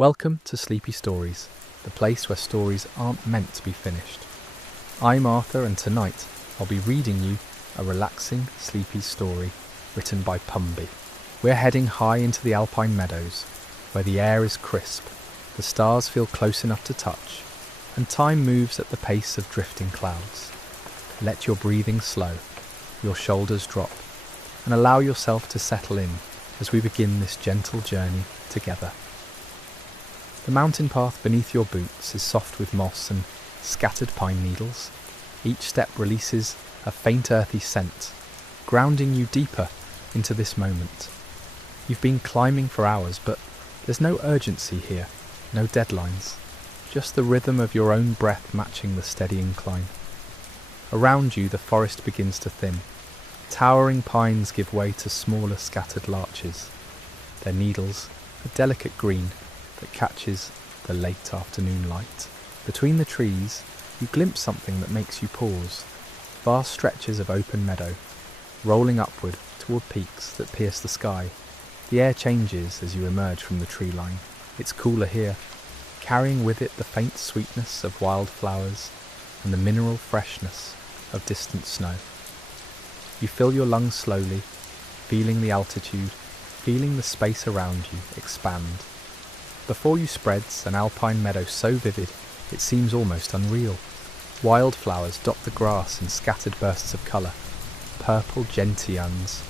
Welcome to Sleepy Stories, the place where stories aren't meant to be finished. I'm Arthur, and tonight I'll be reading you a relaxing, sleepy story written by Pumby. We're heading high into the Alpine Meadows, where the air is crisp, the stars feel close enough to touch, and time moves at the pace of drifting clouds. Let your breathing slow, your shoulders drop, and allow yourself to settle in as we begin this gentle journey together. The mountain path beneath your boots is soft with moss and scattered pine needles. Each step releases a faint earthy scent, grounding you deeper into this moment. You've been climbing for hours, but there's no urgency here, no deadlines, just the rhythm of your own breath matching the steady incline. Around you the forest begins to thin. Towering pines give way to smaller scattered larches, their needles a delicate green that catches the late afternoon light. Between the trees, you glimpse something that makes you pause. Vast stretches of open meadow, rolling upward toward peaks that pierce the sky. The air changes as you emerge from the tree line. It's cooler here, carrying with it the faint sweetness of wildflowers and the mineral freshness of distant snow. You fill your lungs slowly, feeling the altitude, feeling the space around you expand. Before you spreads an alpine meadow so vivid it seems almost unreal. Wildflowers dot the grass in scattered bursts of colour. Purple gentians,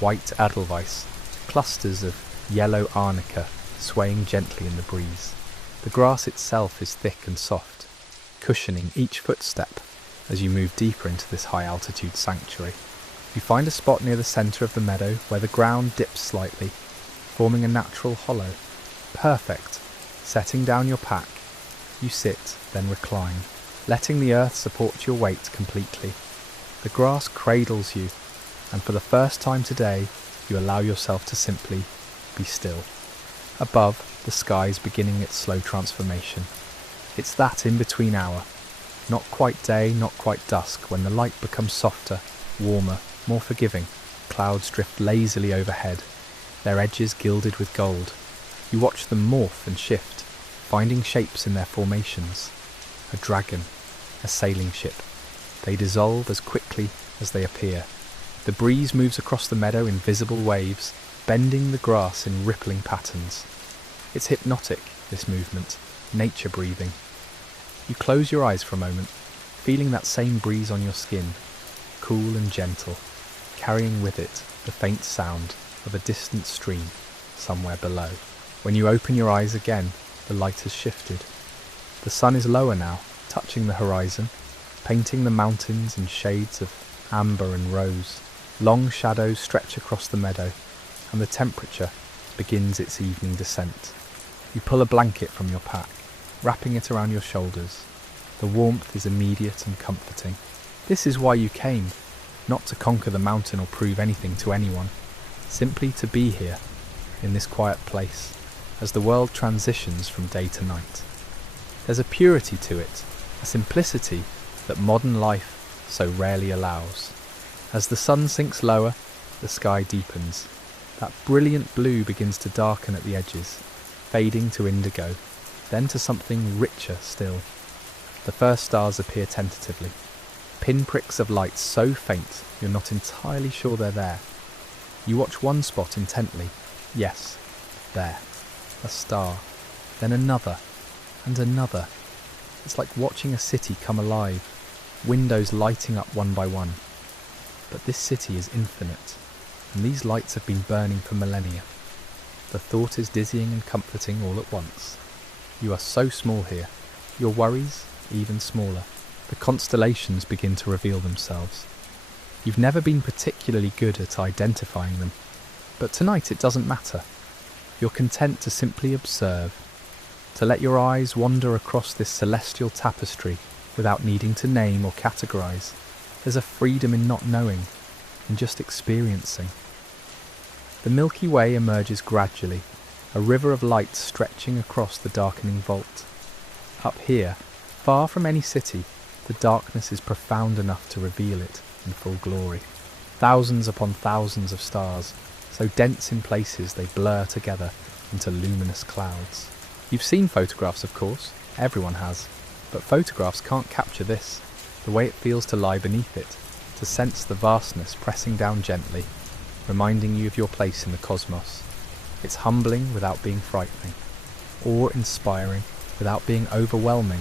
white edelweiss, clusters of yellow arnica swaying gently in the breeze. The grass itself is thick and soft, cushioning each footstep as you move deeper into this high-altitude sanctuary. You find a spot near the centre of the meadow where the ground dips slightly, forming a natural hollow. Perfect. Setting down your pack, you sit, then recline, letting the earth support your weight completely. The grass cradles you, and for the first time today, you allow yourself to simply be still. Above, the sky is beginning its slow transformation. It's that in-between hour, not quite day, not quite dusk, when the light becomes softer, warmer, more forgiving. Clouds drift lazily overhead, their edges gilded with gold. You watch them morph and shift, finding shapes in their formations. A dragon, a sailing ship. They dissolve as quickly as they appear. The breeze moves across the meadow in visible waves, bending the grass in rippling patterns. It's hypnotic, this movement, nature breathing. You close your eyes for a moment, feeling that same breeze on your skin, cool and gentle, carrying with it the faint sound of a distant stream somewhere below. When you open your eyes again, the light has shifted. The sun is lower now, touching the horizon, painting the mountains in shades of amber and rose. Long shadows stretch across the meadow, and the temperature begins its evening descent. You pull a blanket from your pack, wrapping it around your shoulders. The warmth is immediate and comforting. This is why you came, not to conquer the mountain or prove anything to anyone, simply to be here, in this quiet place, as the world transitions from day to night. There's a purity to it, a simplicity that modern life so rarely allows. As the sun sinks lower, the sky deepens. That brilliant blue begins to darken at the edges, fading to indigo, then to something richer still. The first stars appear tentatively, pinpricks of light so faint you're not entirely sure they're there. You watch one spot intently. Yes, there. A star, then another, and another. It's like watching a city come alive, windows lighting up one by one. But this city is infinite, and these lights have been burning for millennia. The thought is dizzying and comforting all at once. You are so small here, your worries even smaller. The constellations begin to reveal themselves. You've never been particularly good at identifying them, but tonight it doesn't matter. You're content to simply observe, to let your eyes wander across this celestial tapestry without needing to name or categorize. There's a freedom in not knowing, in just experiencing. The Milky Way emerges gradually, a river of light stretching across the darkening vault. Up here, far from any city, the darkness is profound enough to reveal it in full glory. Thousands upon thousands of stars, so dense in places they blur together into luminous clouds. You've seen photographs, of course, everyone has, but photographs can't capture this, the way it feels to lie beneath it, to sense the vastness pressing down gently, reminding you of your place in the cosmos. It's humbling without being frightening, awe-inspiring without being overwhelming.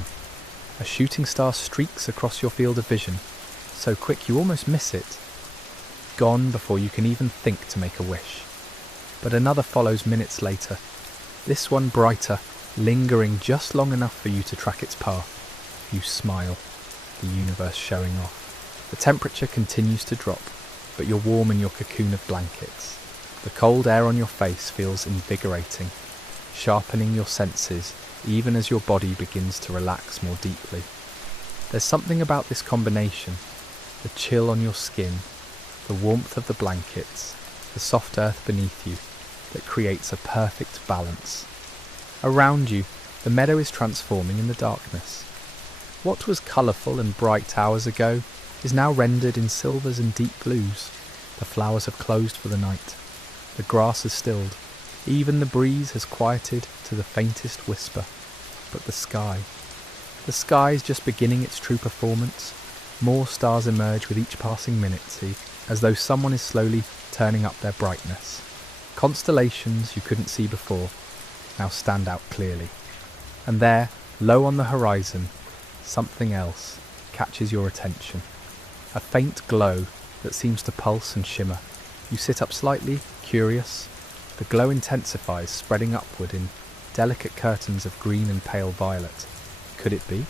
A shooting star streaks across your field of vision, so quick you almost miss it, gone before you can even think to make a wish. But another follows minutes later, this one brighter, lingering just long enough for you to track its path. You smile, the universe showing off. The temperature continues to drop, but you're warm in your cocoon of blankets. The cold air on your face feels invigorating, sharpening your senses even as your body begins to relax more deeply. There's something about this combination, the chill on your skin, the warmth of the blankets, the soft earth beneath you, that creates a perfect balance. Around you, the meadow is transforming in the darkness. What was colourful and bright hours ago is now rendered in silvers and deep blues. The flowers have closed for the night. The grass has stilled. Even the breeze has quieted to the faintest whisper. But the sky is just beginning its true performance. More stars emerge with each passing minute, as though someone is slowly turning up their brightness. Constellations you couldn't see before now stand out clearly. And there, low on the horizon, something else catches your attention. A faint glow that seems to pulse and shimmer. You sit up slightly, curious. The glow intensifies, spreading upward in delicate curtains of green and pale violet. Could it be?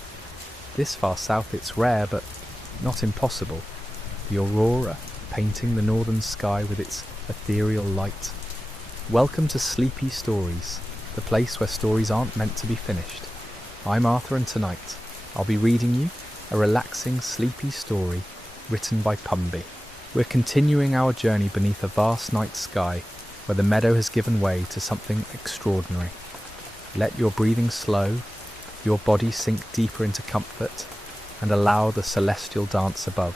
This far south it's rare, but not impossible. The aurora, painting the northern sky with its ethereal light. Welcome to Sleepy Stories, the place where stories aren't meant to be finished. I'm Arthur, and tonight I'll be reading you a relaxing, sleepy story written by Pumby. We're continuing our journey beneath a vast night sky where the meadow has given way to something extraordinary. Let your breathing slow, your body sink deeper into comfort, and allow the celestial dance above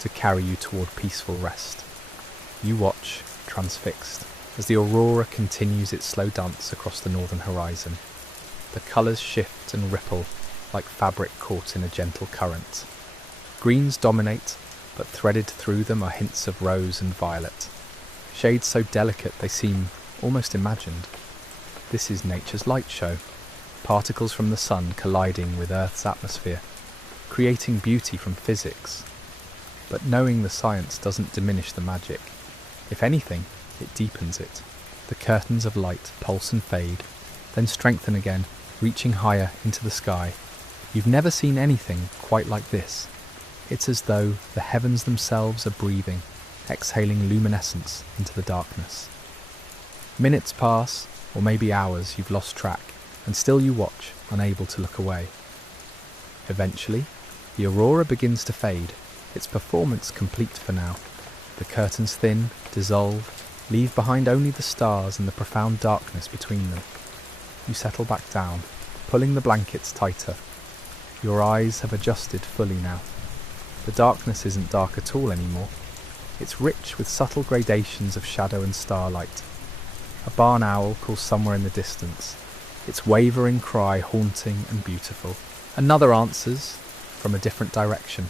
to carry you toward peaceful rest. You watch, transfixed, as the aurora continues its slow dance across the northern horizon. The colours shift and ripple like fabric caught in a gentle current. Greens dominate, but threaded through them are hints of rose and violet. Shades so delicate they seem almost imagined. This is nature's light show, particles from the sun colliding with Earth's atmosphere, creating beauty from physics. But knowing the science doesn't diminish the magic. If anything, it deepens it. The curtains of light pulse and fade, then strengthen again, reaching higher into the sky. You've never seen anything quite like this. It's as though the heavens themselves are breathing, exhaling luminescence into the darkness. Minutes pass, or maybe hours, you've lost track, and still you watch, unable to look away. Eventually, the aurora begins to fade, its performance complete for now. The curtains thin, dissolve, leave behind only the stars and the profound darkness between them. You settle back down, pulling the blankets tighter. Your eyes have adjusted fully now. The darkness isn't dark at all anymore. It's rich with subtle gradations of shadow and starlight. A barn owl calls somewhere in the distance, its wavering cry haunting and beautiful. Another answers from a different direction.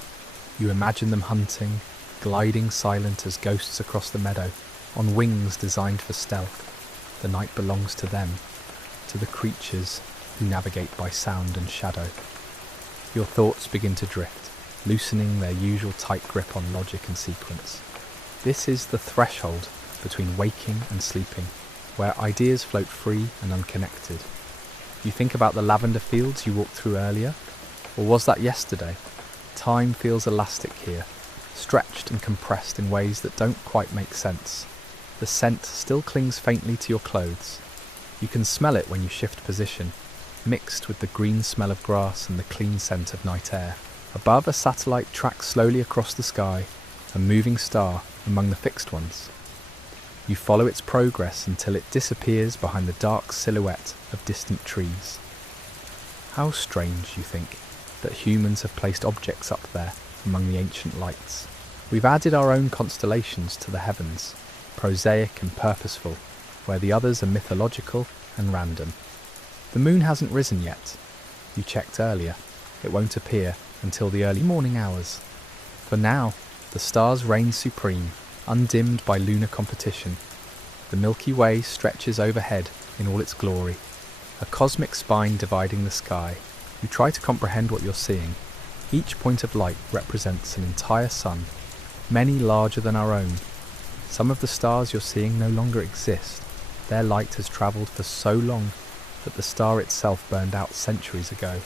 You imagine them hunting, gliding silent as ghosts across the meadow, on wings designed for stealth. The night belongs to them, to the creatures who navigate by sound and shadow. Your thoughts begin to drift, loosening their usual tight grip on logic and sequence. This is the threshold between waking and sleeping, where ideas float free and unconnected. You think about the lavender fields you walked through earlier, or was that yesterday? Time feels elastic here, stretched and compressed in ways that don't quite make sense. The scent still clings faintly to your clothes. You can smell it when you shift position, mixed with the green smell of grass and the clean scent of night air. Above, a satellite tracks slowly across the sky, a moving star among the fixed ones. You follow its progress until it disappears behind the dark silhouette of distant trees. How strange, you think, that humans have placed objects up there among the ancient lights. We've added our own constellations to the heavens, prosaic and purposeful, where the others are mythological and random. The moon hasn't risen yet. You checked earlier. It won't appear until the early morning hours. For now, the stars reign supreme, undimmed by lunar competition. The Milky Way stretches overhead in all its glory, a cosmic spine dividing the sky. You try to comprehend what you're seeing. Each point of light represents an entire sun, many larger than our own. Some of the stars you're seeing no longer exist. Their light has travelled for so long that the star itself burned out centuries ago.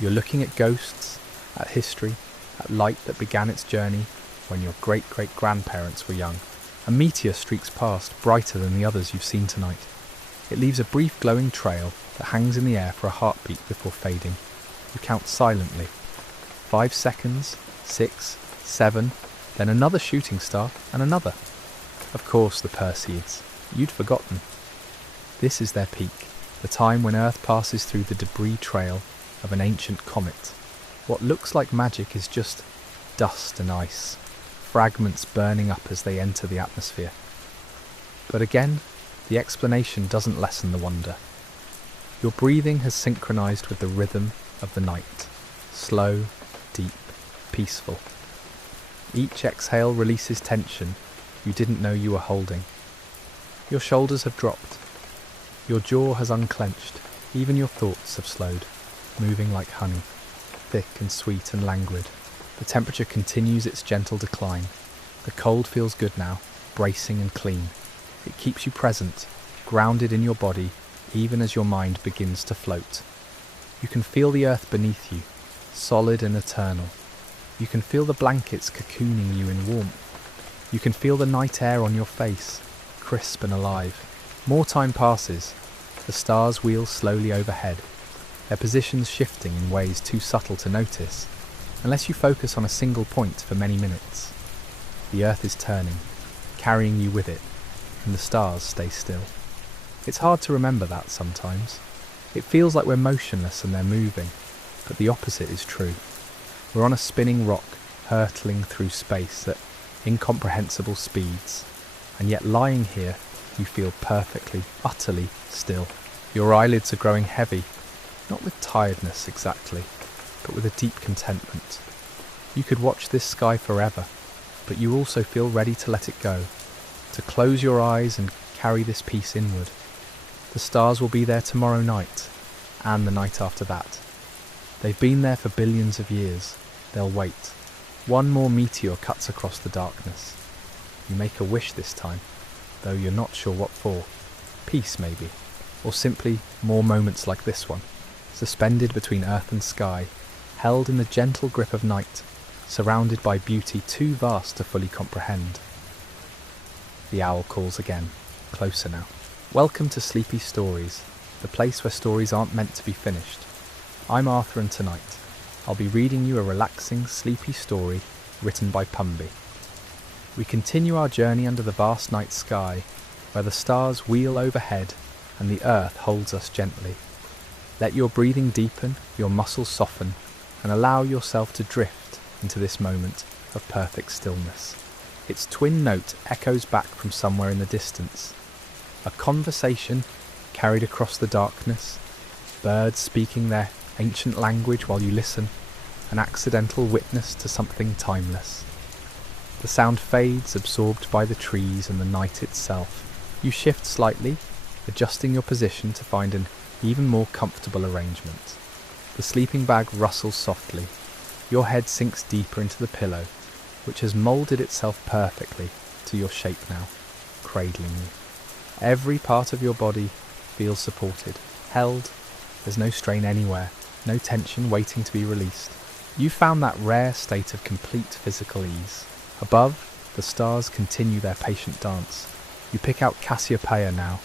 You're looking at ghosts, at history, at light that began its journey when your great-great-grandparents were young. A meteor streaks past, brighter than the others you've seen tonight. It leaves a brief glowing trail that hangs in the air for a heartbeat before fading. You count silently. 5 seconds, 6, 7, then another shooting star and another. Of course, the Perseids. You'd forgotten. This is their peak, the time when Earth passes through the debris trail of an ancient comet. What looks like magic is just dust and ice, fragments burning up as they enter the atmosphere. But again, the explanation doesn't lessen the wonder. Your breathing has synchronized with the rhythm of the night, slow, deep, peaceful. Each exhale releases tension you didn't know you were holding. Your shoulders have dropped. Your jaw has unclenched. Even your thoughts have slowed, moving like honey, thick and sweet and languid. The temperature continues its gentle decline. The cold feels good now, bracing and clean. It keeps you present, grounded in your body, even as your mind begins to float. You can feel the earth beneath you, solid and eternal. You can feel the blankets cocooning you in warmth. You can feel the night air on your face, crisp and alive. More time passes. The stars wheel slowly overhead, their positions shifting in ways too subtle to notice, unless you focus on a single point for many minutes. The earth is turning, carrying you with it, and the stars stay still. It's hard to remember that sometimes. It feels like we're motionless and they're moving, but the opposite is true. We're on a spinning rock, hurtling through space at incomprehensible speeds, and yet lying here, you feel perfectly, utterly still. Your eyelids are growing heavy, not with tiredness exactly, but with a deep contentment. You could watch this sky forever, but you also feel ready to let it go, to close your eyes and carry this peace inward. The stars will be there tomorrow night, and the night after that. They've been there for billions of years. They'll wait. One more meteor cuts across the darkness. You make a wish this time, though you're not sure what for. Peace, maybe, or simply more moments like this one, suspended between earth and sky, held in the gentle grip of night, surrounded by beauty too vast to fully comprehend. The owl calls again, closer now. Welcome to Sleepy Stories, the place where stories aren't meant to be finished. I'm Arthur, and tonight I'll be reading you a relaxing, sleepy story written by Pumby. We continue our journey under the vast night sky, where the stars wheel overhead and the earth holds us gently. Let your breathing deepen, your muscles soften, and allow yourself to drift into this moment of perfect stillness. Its twin note echoes back from somewhere in the distance. A conversation carried across the darkness, birds speaking their ancient language while you listen, an accidental witness to something timeless. The sound fades, absorbed by the trees and the night itself. You shift slightly, adjusting your position to find an even more comfortable arrangement. The sleeping bag rustles softly. Your head sinks deeper into the pillow, which has moulded itself perfectly to your shape now, cradling you. Every part of your body feels supported, held. There's no strain anywhere, no tension waiting to be released. You found that rare state of complete physical ease. Above, the stars continue their patient dance. You pick out Cassiopeia now,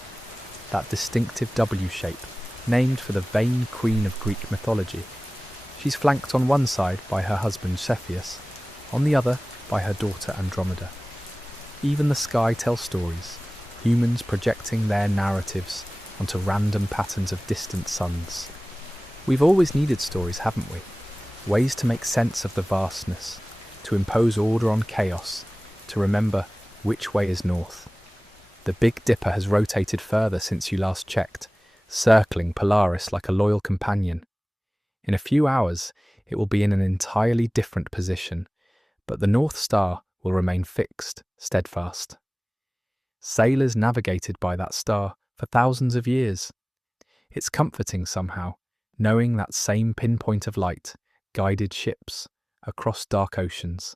that distinctive W shape, named for the vain queen of Greek mythology. She's flanked on one side by her husband Cepheus, on the other by her daughter Andromeda. Even the sky tells stories, humans projecting their narratives onto random patterns of distant suns. We've always needed stories, haven't we? Ways to make sense of the vastness, to impose order on chaos, to remember which way is north. The Big Dipper has rotated further since you last checked, circling Polaris like a loyal companion. In a few hours, it will be in an entirely different position, but the North Star will remain fixed, steadfast. Sailors navigated by that star for thousands of years. It's comforting somehow, knowing that same pinpoint of light guided ships across dark oceans,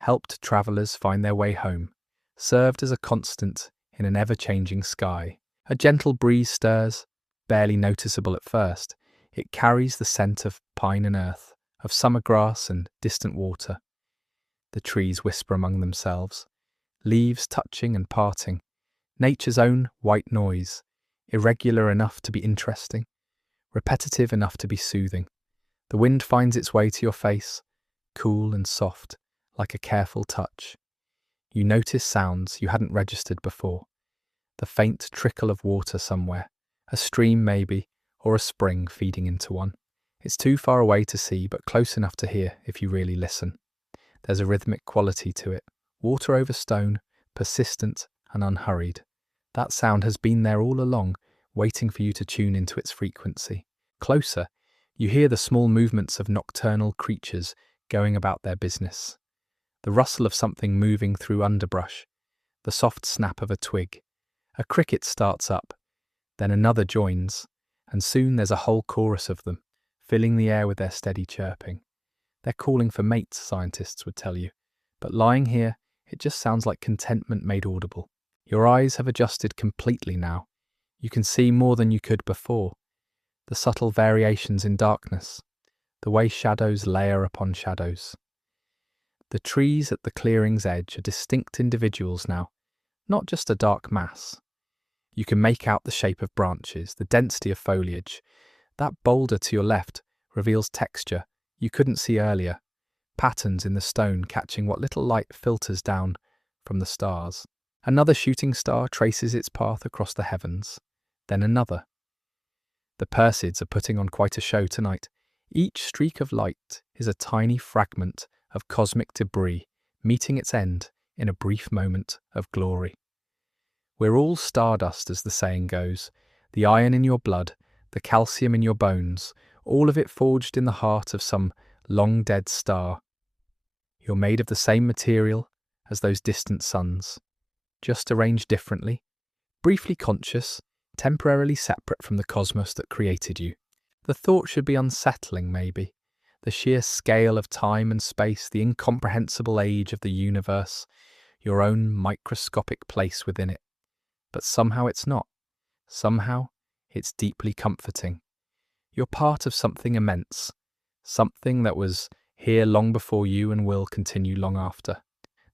helped travelers find their way home, served as a constant in an ever-changing sky. A gentle breeze stirs, barely noticeable at first. It carries the scent of pine and earth, of summer grass and distant water. The trees whisper among themselves, leaves touching and parting, nature's own white noise, irregular enough to be interesting, repetitive enough to be soothing. The wind finds its way to your face, cool and soft, like a careful touch. You notice sounds you hadn't registered before. The faint trickle of water somewhere, a stream maybe, or a spring feeding into one. It's too far away to see, but close enough to hear if you really listen. There's a rhythmic quality to it, water over stone, persistent and unhurried. That sound has been there all along, waiting for you to tune into its frequency. Closer, you hear the small movements of nocturnal creatures going about their business. The rustle of something moving through underbrush, the soft snap of a twig. A cricket starts up, then another joins, and soon there's a whole chorus of them, filling the air with their steady chirping. They're calling for mates, scientists would tell you, but lying here, it just sounds like contentment made audible. Your eyes have adjusted completely now. You can see more than you could before. The subtle variations in darkness, the way shadows layer upon shadows. The trees at the clearing's edge are distinct individuals now, not just a dark mass. You can make out the shape of branches, the density of foliage. That boulder to your left reveals texture you couldn't see earlier, patterns in the stone catching what little light filters down from the stars. Another shooting star traces its path across the heavens, then another. The Perseids are putting on quite a show tonight. Each streak of light is a tiny fragment of cosmic debris meeting its end in a brief moment of glory. We're all stardust, as the saying goes, the iron in your blood, the calcium in your bones, all of it forged in the heart of some long-dead star. You're made of the same material as those distant suns, just arranged differently, briefly conscious, temporarily separate from the cosmos that created you. The thought should be unsettling, maybe. The sheer scale of time and space, the incomprehensible age of the universe, your own microscopic place within it. But somehow it's not. Somehow it's deeply comforting. You're part of something immense, something that was here long before you and will continue long after.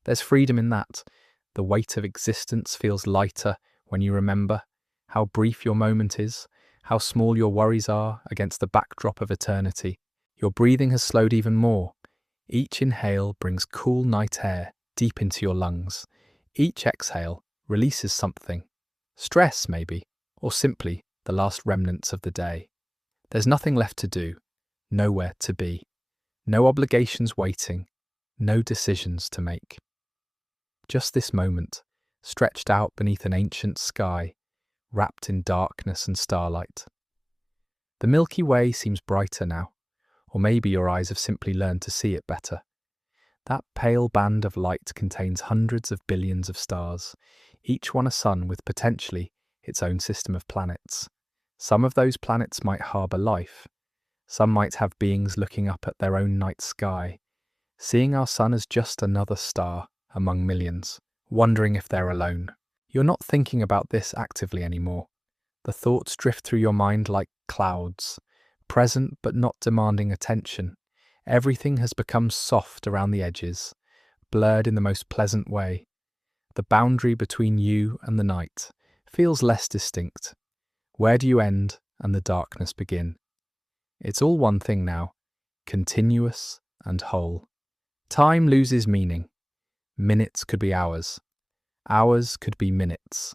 There's freedom in that. The weight of existence feels lighter when you remember how brief your moment is, how small your worries are against the backdrop of eternity. Your breathing has slowed even more. Each inhale brings cool night air deep into your lungs. Each exhale releases something. Stress, maybe, or simply the last remnants of the day. There's nothing left to do, nowhere to be, no obligations waiting, no decisions to make. Just this moment, stretched out beneath an ancient sky, wrapped in darkness and starlight. The Milky Way seems brighter now, or maybe your eyes have simply learned to see it better. That pale band of light contains hundreds of billions of stars, each one a sun with potentially its own system of planets. Some of those planets might harbour life. Some might have beings looking up at their own night sky, seeing our sun as just another star among millions, wondering if they're alone. You're not thinking about this actively anymore. The thoughts drift through your mind like clouds, present but not demanding attention. Everything has become soft around the edges, blurred in the most pleasant way. The boundary between you and the night feels less distinct. Where do you end and the darkness begin? It's all one thing now, continuous and whole. Time loses meaning. Minutes could be hours. Hours could be minutes.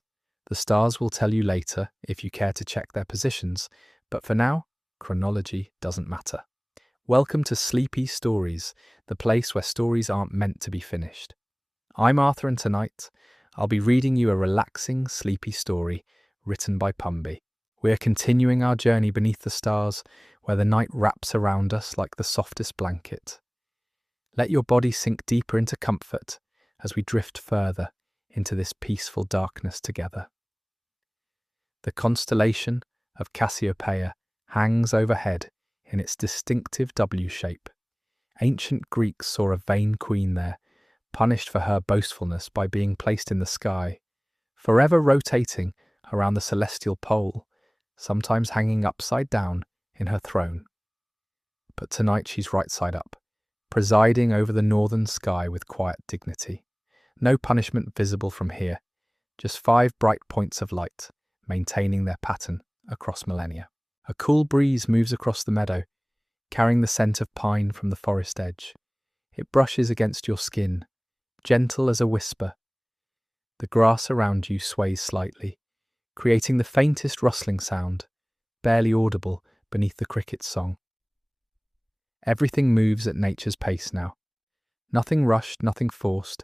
The stars will tell you later if you care to check their positions, but for now, chronology doesn't matter. Welcome to Sleepy Stories, the place where stories aren't meant to be finished. I'm Arthur, and tonight I'll be reading you a relaxing, sleepy story written by Pumby. We're continuing our journey beneath the stars, where the night wraps around us like the softest blanket. Let your body sink deeper into comfort as we drift further into this peaceful darkness together. The constellation of Cassiopeia hangs overhead in its distinctive W shape. Ancient Greeks saw a vain queen there, punished for her boastfulness by being placed in the sky, forever rotating around the celestial pole, sometimes hanging upside down in her throne. But tonight she's right side up, presiding over the northern sky with quiet dignity. No punishment visible from here, just 5 bright points of light, maintaining their pattern across millennia. A cool breeze moves across the meadow, carrying the scent of pine from the forest edge. It brushes against your skin, gentle as a whisper. The grass around you sways slightly, creating the faintest rustling sound, barely audible beneath the cricket's song. Everything moves at nature's pace now. Nothing rushed, nothing forced,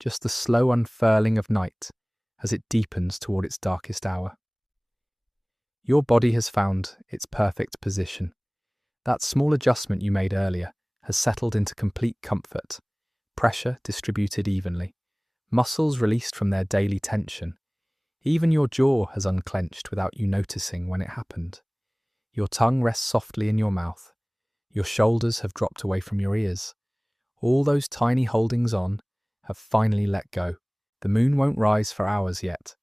just the slow unfurling of night as it deepens toward its darkest hour. Your body has found its perfect position. That small adjustment you made earlier has settled into complete comfort, pressure distributed evenly, muscles released from their daily tension. Even your jaw has unclenched without you noticing when it happened. Your tongue rests softly in your mouth. Your shoulders have dropped away from your ears. All those tiny holdings on have finally let go. The moon won't rise for hours yet.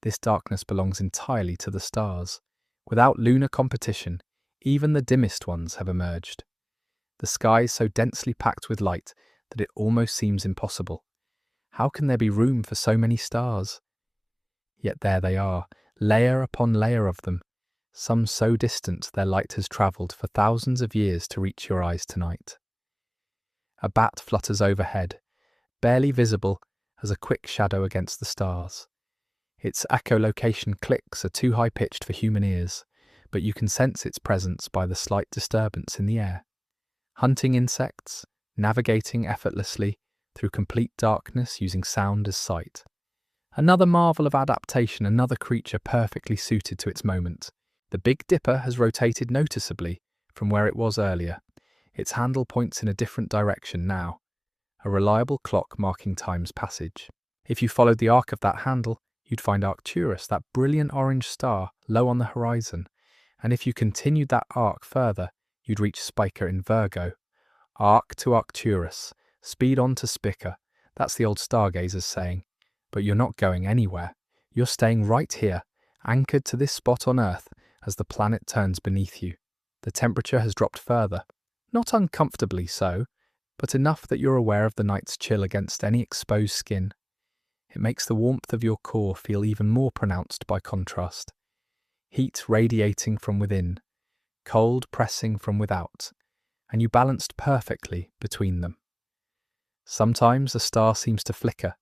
This darkness belongs entirely to the stars. Without lunar competition, even the dimmest ones have emerged. The sky is so densely packed with light that it almost seems impossible. How can there be room for so many stars? Yet there they are, layer upon layer of them, some so distant their light has travelled for thousands of years to reach your eyes tonight. A bat flutters overhead, barely visible as a quick shadow against the stars. Its echolocation clicks are too high-pitched for human ears, but you can sense its presence by the slight disturbance in the air. Hunting insects, navigating effortlessly through complete darkness using sound as sight. Another marvel of adaptation, another creature perfectly suited to its moment. The Big Dipper has rotated noticeably from where it was earlier. Its handle points in a different direction now, a reliable clock marking time's passage. If you followed the arc of that handle, you'd find Arcturus, that brilliant orange star, low on the horizon. And if you continued that arc further, you'd reach Spica in Virgo. Arc to Arcturus, speed on to Spica. That's the old stargazer's saying. But you're not going anywhere. You're staying right here, anchored to this spot on Earth as the planet turns beneath you. The temperature has dropped further. Not uncomfortably so, but enough that you're aware of the night's chill against any exposed skin. It makes the warmth of your core feel even more pronounced by contrast. Heat radiating from within, cold pressing from without, and you balanced perfectly between them. Sometimes a star seems to flicker,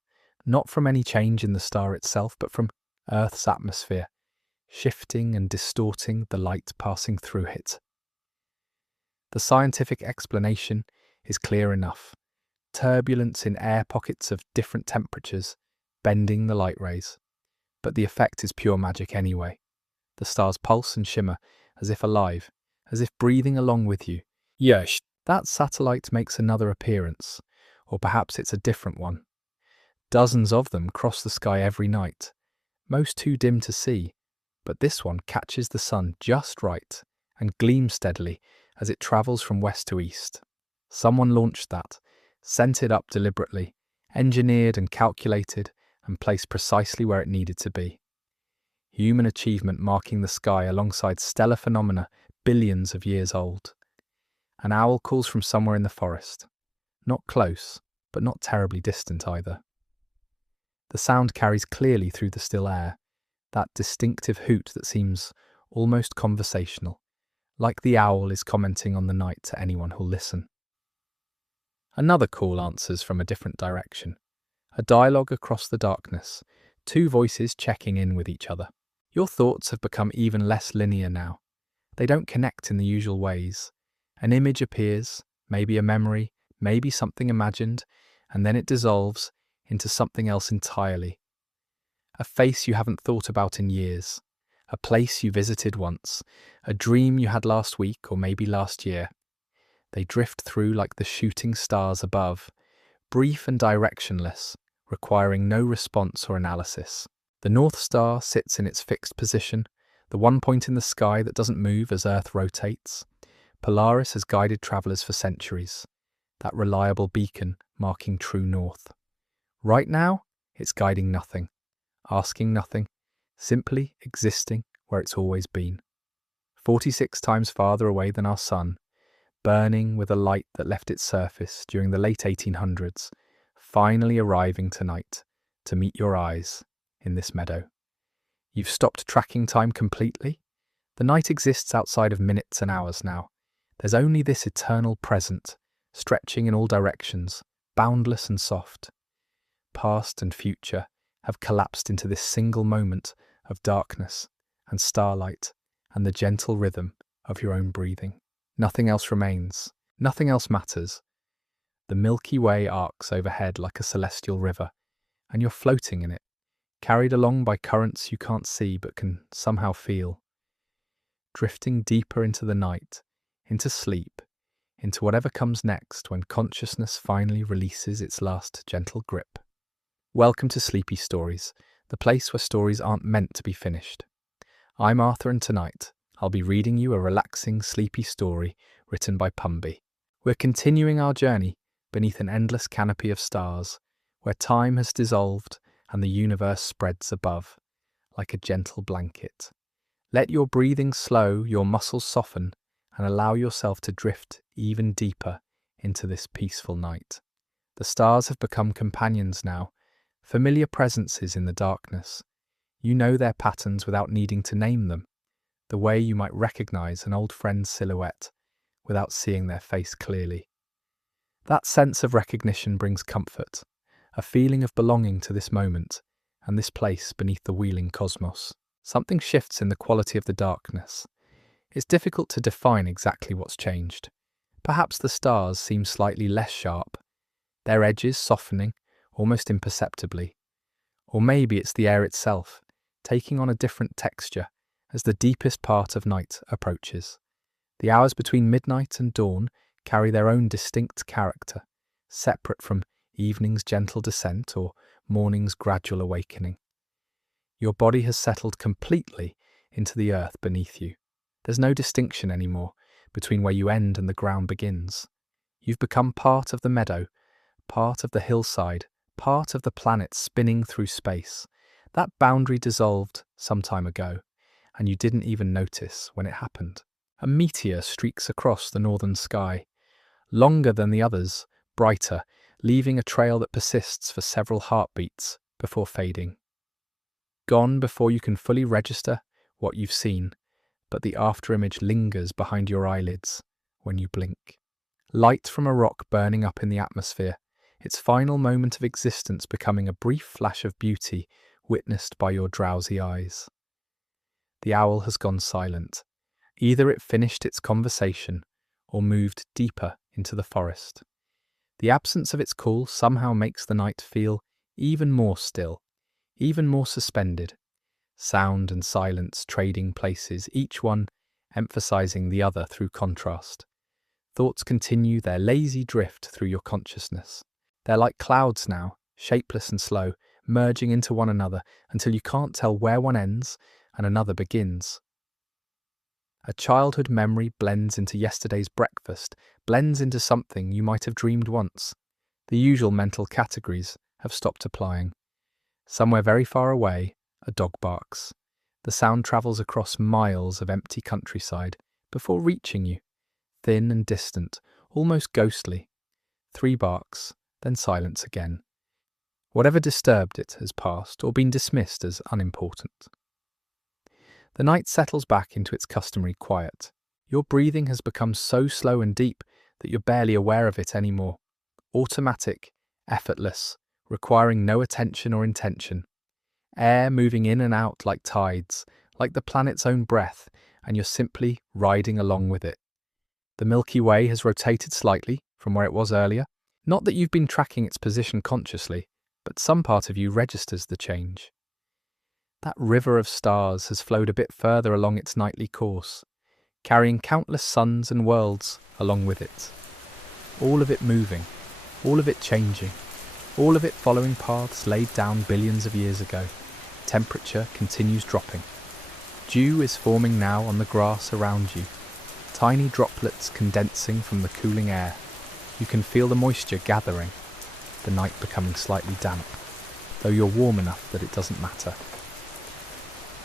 not from any change in the star itself, but from Earth's atmosphere, shifting and distorting the light passing through it. The scientific explanation is clear enough. Turbulence in air pockets of different temperatures, bending the light rays. But the effect is pure magic anyway. The stars pulse and shimmer, as if alive, as if breathing along with you. Yes. That satellite makes another appearance, or perhaps it's a different one. Dozens of them cross the sky every night, most too dim to see, but this one catches the sun just right and gleams steadily as it travels from west to east. Someone launched that, sent it up deliberately, engineered and calculated, and placed precisely where it needed to be. Human achievement marking the sky alongside stellar phenomena billions of years old. An owl calls from somewhere in the forest. Not close, but not terribly distant either. The sound carries clearly through the still air, that distinctive hoot that seems almost conversational, like the owl is commenting on the night to anyone who'll listen. Another call answers from a different direction. A dialogue across the darkness, two voices checking in with each other. Your thoughts have become even less linear now. They don't connect in the usual ways. An image appears, maybe a memory, maybe something imagined, and then it dissolves into something else entirely. A face you haven't thought about in years. a place you visited once, a dream you had last week or maybe last year. They drift through like the shooting stars above, brief and directionless, requiring no response or analysis. The North Star sits in its fixed position, the one point in the sky that doesn't move as Earth rotates. Polaris has guided travellers for centuries, that reliable beacon marking true north. Right now, it's guiding nothing, asking nothing, simply existing where it's always been. 46 times farther away than our sun, burning with a light that left its surface during the late 1800s, finally arriving tonight to meet your eyes in this meadow. You've stopped tracking time completely? The night exists outside of minutes and hours now. There's only this eternal present, stretching in all directions, boundless and soft. Past and future have collapsed into this single moment of darkness and starlight and the gentle rhythm of your own breathing. Nothing else remains. Nothing else matters. The Milky Way arcs overhead like a celestial river, and you're floating in it, carried along by currents you can't see but can somehow feel. Drifting deeper into the night, into sleep, into whatever comes next when consciousness finally releases its last gentle grip. Welcome to Sleepy Stories, the place where stories aren't meant to be finished. I'm Arthur, and tonight I'll be reading you a relaxing, sleepy story written by Pumby. We're continuing our journey beneath an endless canopy of stars, where time has dissolved and the universe spreads above, like a gentle blanket. Let your breathing slow, your muscles soften, and allow yourself to drift even deeper into this peaceful night. The stars have become companions now, familiar presences in the darkness. You know their patterns without needing to name them, the way you might recognize an old friend's silhouette without seeing their face clearly. That sense of recognition brings comfort, a feeling of belonging to this moment and this place beneath the wheeling cosmos. Something shifts in the quality of the darkness. It's difficult to define exactly what's changed. Perhaps the stars seem slightly less sharp, their edges softening almost imperceptibly. Or maybe it's the air itself, taking on a different texture as the deepest part of night approaches. The hours between midnight and dawn carry their own distinct character, separate from evening's gentle descent or morning's gradual awakening. Your body has settled completely into the earth beneath you. There's no distinction anymore between where you end and the ground begins. You've become part of the meadow, part of the hillside, part of the planet spinning through space. That boundary dissolved some time ago, and you didn't even notice when it happened. A meteor streaks across the northern sky, longer than the others, brighter, leaving a trail that persists for several heartbeats before fading. Gone before you can fully register what you've seen, but the afterimage lingers behind your eyelids when you blink. Light from a rock burning up in the atmosphere, its final moment of existence becoming a brief flash of beauty witnessed by your drowsy eyes. The owl has gone silent. Either it finished its conversation or moved deeper into the forest. The absence of its call somehow makes the night feel even more still, even more suspended. Sound and silence trading places, each one emphasizing the other through contrast. Thoughts continue their lazy drift through your consciousness. They're like clouds now, shapeless and slow, merging into one another until you can't tell where one ends and another begins. A childhood memory blends into yesterday's breakfast, blends into something you might have dreamed once. The usual mental categories have stopped applying. Somewhere very far away, a dog barks. The sound travels across miles of empty countryside before reaching you, thin and distant, almost ghostly. 3 barks, then silence again. Whatever disturbed it has passed or been dismissed as unimportant. The night settles back into its customary quiet. Your breathing has become so slow and deep that you're barely aware of it anymore. Automatic, effortless, requiring no attention or intention. Air moving in and out like tides, like the planet's own breath, and you're simply riding along with it. The Milky Way has rotated slightly from where it was earlier. Not that you've been tracking its position consciously, but some part of you registers the change. That river of stars has flowed a bit further along its nightly course, carrying countless suns and worlds along with it. All of it moving, all of it changing, all of it following paths laid down billions of years ago. Temperature continues dropping. Dew is forming now on the grass around you, tiny droplets condensing from the cooling air. You can feel the moisture gathering, the night becoming slightly damp, though you're warm enough that it doesn't matter.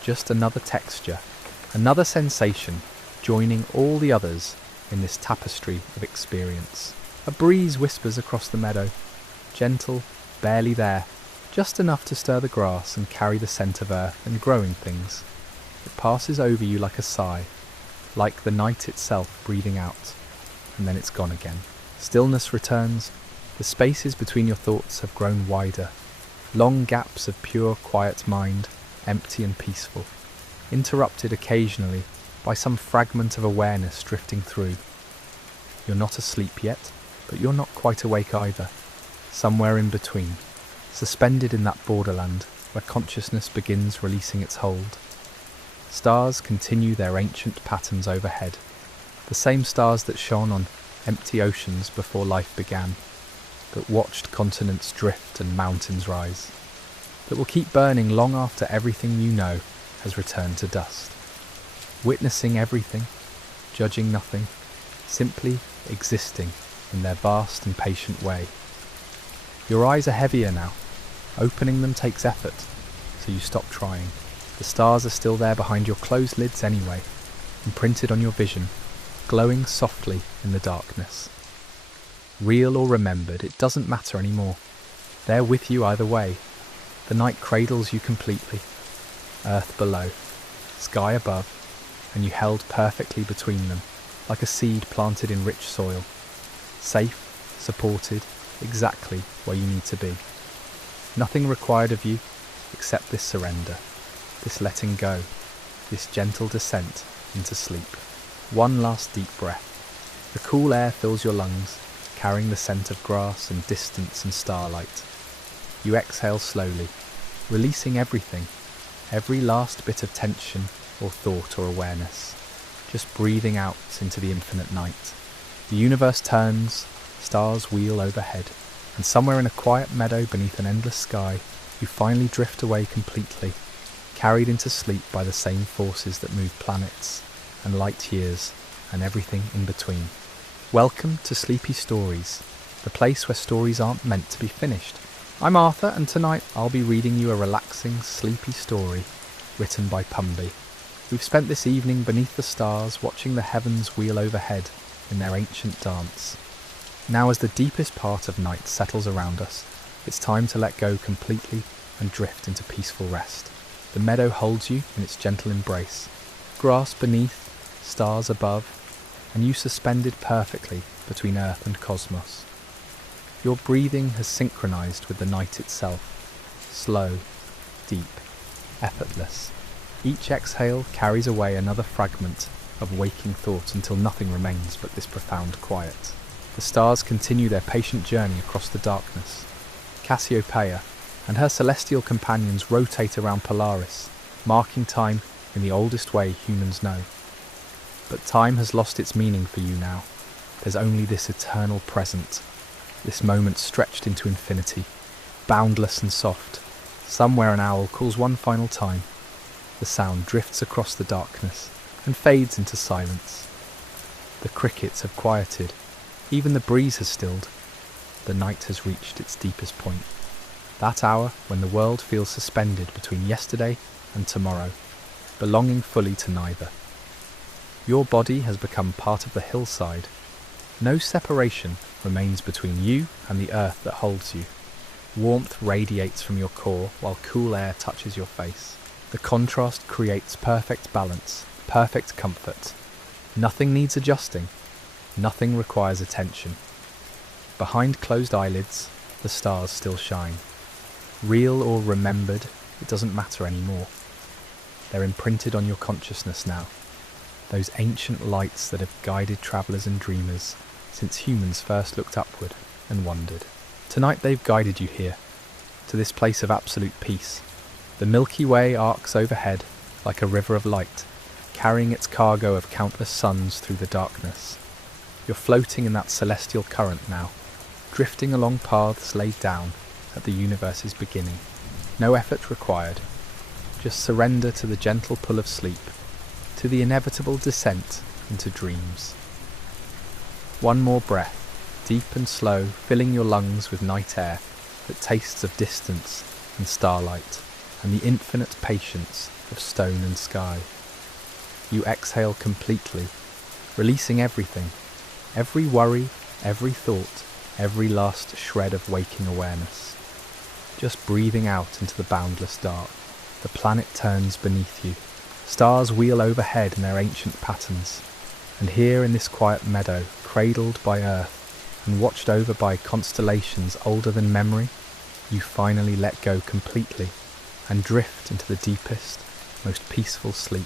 Just another texture, another sensation, joining all the others in this tapestry of experience. A breeze whispers across the meadow, gentle, barely there, just enough to stir the grass and carry the scent of earth and growing things. It passes over you like a sigh, like the night itself breathing out, and then it's gone again. Stillness returns. The spaces between your thoughts have grown wider, long gaps of pure, quiet mind, empty and peaceful, interrupted occasionally by some fragment of awareness drifting through. You're not asleep yet, but you're not quite awake either. Somewhere in between, suspended in that borderland where consciousness begins releasing its hold. Stars continue their ancient patterns overhead, the same stars that shone on empty oceans before life began, that watched continents drift and mountains rise, that will keep burning long after everything you know has returned to dust. Witnessing everything, judging nothing, simply existing in their vast and patient way. Your eyes are heavier now. Opening them takes effort, so you stop trying. The stars are still there behind your closed lids anyway, imprinted on your vision, glowing softly in the darkness. Real or remembered, it doesn't matter anymore. They're with you either way. The night cradles you completely. Earth below, sky above, and you held perfectly between them, like a seed planted in rich soil. Safe, supported, exactly where you need to be. Nothing required of you except this surrender, this letting go, this gentle descent into sleep. One last deep breath. The cool air fills your lungs, carrying the scent of grass and distance and starlight. You exhale slowly, releasing everything, every last bit of tension or thought or awareness, just breathing out into the infinite night. The universe turns, stars wheel overhead, and somewhere in a quiet meadow beneath an endless sky, you finally drift away completely, carried into sleep by the same forces that move planets and light years and everything in between. Welcome to Sleepy Stories, the place where stories aren't meant to be finished. I'm Arthur, and tonight I'll be reading you a relaxing, sleepy story written by Pumby. We've spent this evening beneath the stars, watching the heavens wheel overhead in their ancient dance. Now, as the deepest part of night settles around us, it's time to let go completely and drift into peaceful rest. The meadow holds you in its gentle embrace, grass beneath, stars above, and you suspended perfectly between earth and cosmos. Your breathing has synchronized with the night itself, slow, deep, effortless. Each exhale carries away another fragment of waking thought until nothing remains but this profound quiet. The stars continue their patient journey across the darkness. Cassiopeia and her celestial companions rotate around Polaris, marking time in the oldest way humans know. But time has lost its meaning for you now. There's only this eternal present, this moment stretched into infinity, boundless and soft. Somewhere an owl calls one final time. The sound drifts across the darkness and fades into silence. The crickets have quieted. Even the breeze has stilled. The night has reached its deepest point. That hour when the world feels suspended between yesterday and tomorrow, belonging fully to neither. Your body has become part of the hillside. No separation remains between you and the earth that holds you. Warmth radiates from your core while cool air touches your face. The contrast creates perfect balance, perfect comfort. Nothing needs adjusting. Nothing requires attention. Behind closed eyelids, the stars still shine. Real or remembered, it doesn't matter anymore. They're imprinted on your consciousness now. Those ancient lights that have guided travellers and dreamers since humans first looked upward and wondered. Tonight they've guided you here, to this place of absolute peace, The Milky Way arcs overhead like a river of light, carrying its cargo of countless suns through the darkness. You're floating in that celestial current now, drifting along paths laid down at the universe's beginning. No effort required, just surrender to the gentle pull of sleep, to the inevitable descent into dreams. One more breath, deep and slow, filling your lungs with night air that tastes of distance and starlight, and the infinite patience of stone and sky. You exhale completely, releasing everything, every worry, every thought, every last shred of waking awareness. Just breathing out into the boundless dark. The planet turns beneath you. Stars wheel overhead in their ancient patterns. And here in this quiet meadow, cradled by Earth and watched over by constellations older than memory, you finally let go completely and drift into the deepest, most peaceful sleep.